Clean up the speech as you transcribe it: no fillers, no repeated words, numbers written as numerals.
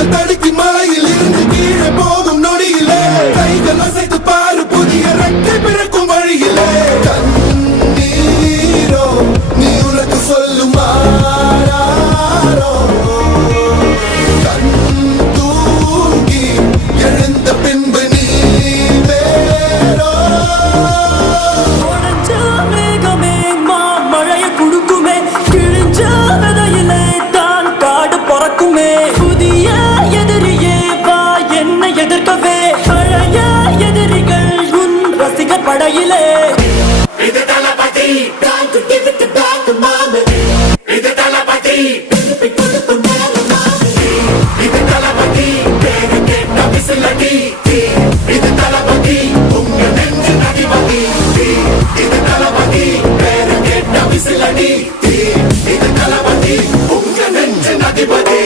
கண்கள் தடுக்கி மலையில் இருந்து கீழே போகும் நொடியிலே கைகள் அசைத்து பாரு புதிய ரெக்கை பிறக்கும் வழியிலே கண்ணீரோ நீ உனக்கு சொல்லும் ஆராரோ கண் தூங்கி எழுந்த பின்பு நீ வேறோ மேகமே மழைய குடுக்குமே கிழிஞ்ச விதையிலே தான் காடு பறக்குமே புதிய எதிரியே வா என்னை எதிர்க்கவே பழைய எதிரிகள் உன் ரசிகர் படையிலே